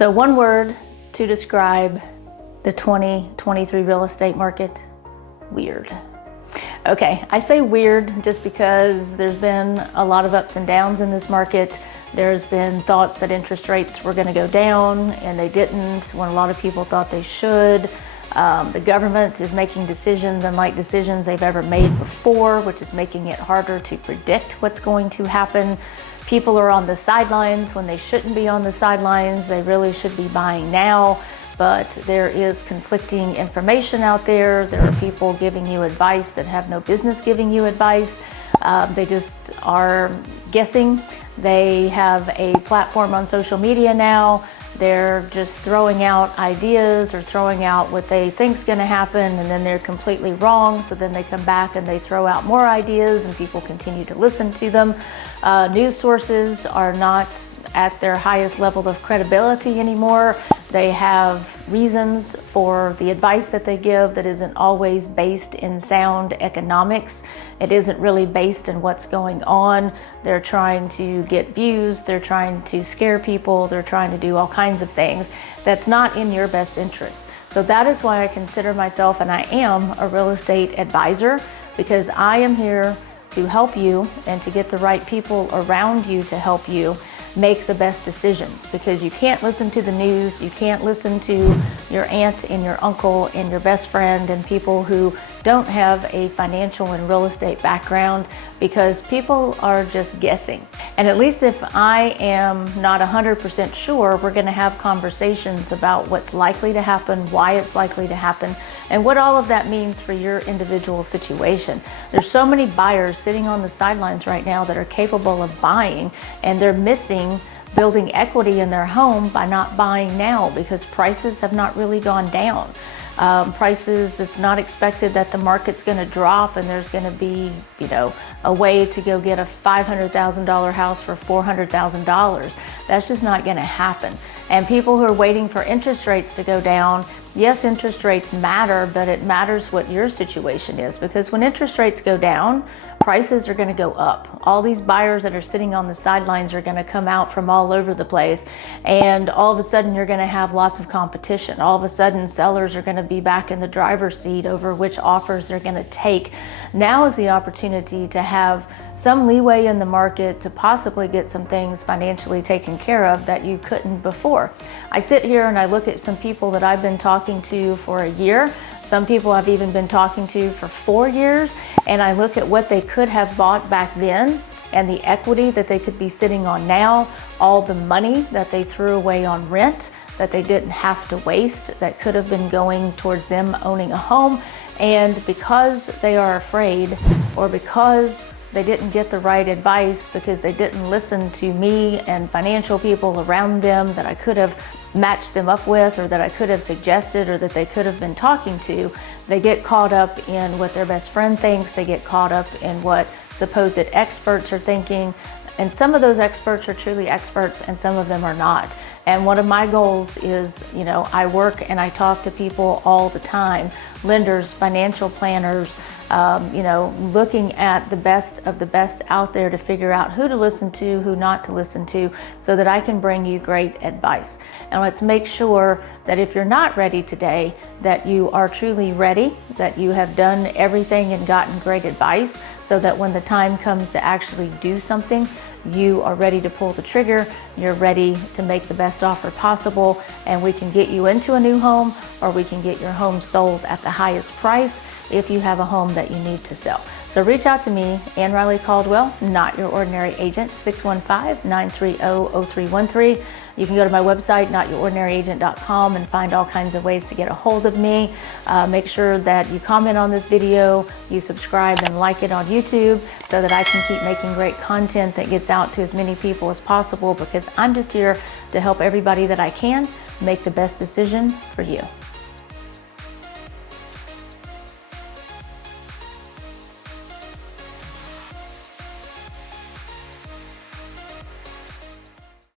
So one word to describe the 2023 real estate market: weird. Okay, I say weird just because there's been a lot of ups and downs in this market. There's been thoughts that interest rates were going to go down and they didn't, when a lot of people thought they should. The government is making decisions unlike decisions they've ever made before, which is making it harder to predict what's going to happen. People are on the sidelines when they shouldn't be on the sidelines. They really should be buying now, but there is conflicting information out there. There are people giving you advice that have no business giving you advice. They just are guessing. They have a platform on social media now. They're just throwing out ideas or throwing out what they think's going to happen, and then they're completely wrong. So then they come back and they throw out more ideas and people continue to listen to them. News sources are not at their highest level of credibility anymore. They have reasons for the advice that they give that isn't always based in sound economics. It isn't really based in what's going on. They're trying to get views, they're trying to scare people, they're trying to do all kinds of things that's not in your best interest. So that is why I consider myself, and I am, a real estate advisor, because I am here to help you and to get the right people around you to help you make the best decisions, because you can't listen to the news, you can't listen to your aunt and your uncle and your best friend and people who don't have a financial and real estate background, because people are just guessing. And at least if I am not 100% sure, we're going to have conversations about what's likely to happen, why it's likely to happen, and what all of that means for your individual situation. There's so many buyers sitting on the sidelines right now that are capable of buying, and they're missing building equity in their home by not buying now because prices have not really gone down. Prices, it's not expected that the market's going to drop and there's going to be, a way to go get a $500,000 house for $400,000. That's just not going to happen. And people who are waiting for interest rates to go down, yes, interest rates matter, but it matters what your situation is, because when interest rates go down, prices are going to go up. All these buyers that are sitting on the sidelines are going to come out from all over the place, and all of a sudden you're going to have lots of competition. All of a sudden sellers are going to be back in the driver's seat over which offers they're going to take. Now is the opportunity to have some leeway in the market to possibly get some things financially taken care of that you couldn't before. I sit here and I look at some people that I've been talking to for a year. Some people I've even been talking to for 4 years, and I look at what they could have bought back then and the equity that they could be sitting on now, all the money that they threw away on rent that they didn't have to waste, that could have been going towards them owning a home. And because they are afraid, or because they didn't get the right advice, because they didn't listen to me and financial people around them that I could have matched them up with, or that I could have suggested, or that they could have been talking to, they get caught up in what their best friend thinks. They get caught up in what supposed experts are thinking. And some of those experts are truly experts and some of them are not. And one of my goals is, I work and I talk to people all the time, lenders, financial planners, looking at the best of the best out there to figure out who to listen to, who not to listen to, so that I can bring you great advice. And let's make sure that if you're not ready today, that you are truly ready, that you have done everything and gotten great advice, so that when the time comes to actually do something, you are ready to pull the trigger, you're ready to make the best offer possible, and we can get you into a new home, or we can get your home sold at the highest price if you have a home that you need to sell. So reach out to me, AnnRileyCaldwell, not your ordinary agent, 615-930-0313. You can go to my website, notyourordinaryagent.com, and find all kinds of ways to get a hold of me. Make sure that you comment on this video, you subscribe and like it on YouTube, so that I can keep making great content that gets out to as many people as possible, because I'm just here to help everybody that I can make the best decision for you.